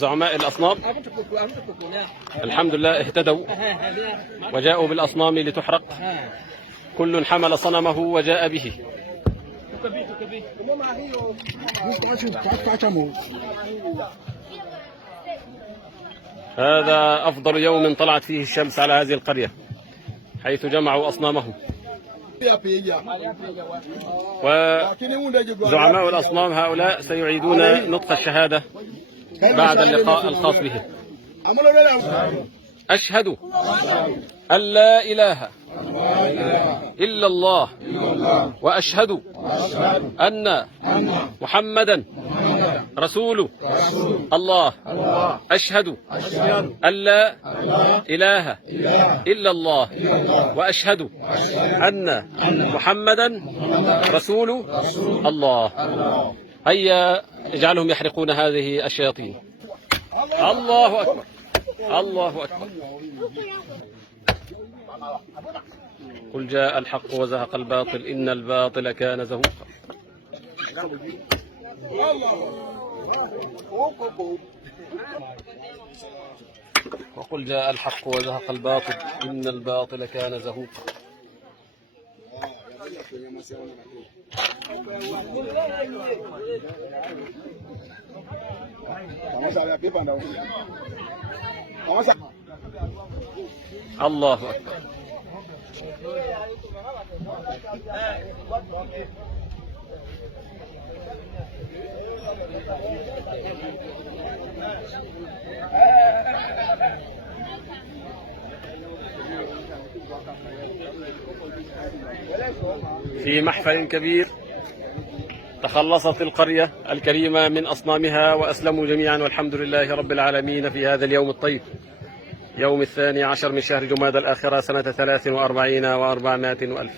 زعماء الأصنام الحمد لله اهتدوا وجاءوا بالأصنام لتحرق. كل حمل صنمه وجاء به. هذا أفضل يوم طلعت فيه الشمس على هذه القرية، حيث جمعوا أصنامهم. وزعماء الأصنام هؤلاء سيعيدون نطق الشهادة بعد اللقاء الخاص به. أشهد أن لا إله إلا الله وأشهد أن محمدا رسول الله. أشهد أن لا إله إلا الله وأشهد أن محمدا رسول الله. هيا اجعلهم يحرقون هذه الشياطين. الله أكبر، الله أكبر. قل جاء الحق وزهق الباطل إن الباطل كان زهوقا. وقل جاء الحق وزهق الباطل إن الباطل كان زهوقا. الله أكبر. في محفل كبير تخلصت القرية الكريمة من أصنامها وأسلموا جميعا، والحمد لله رب العالمين في هذا اليوم الطيب، يوم 12 من شهر جمادى الآخرة سنة 43 و400 وألف.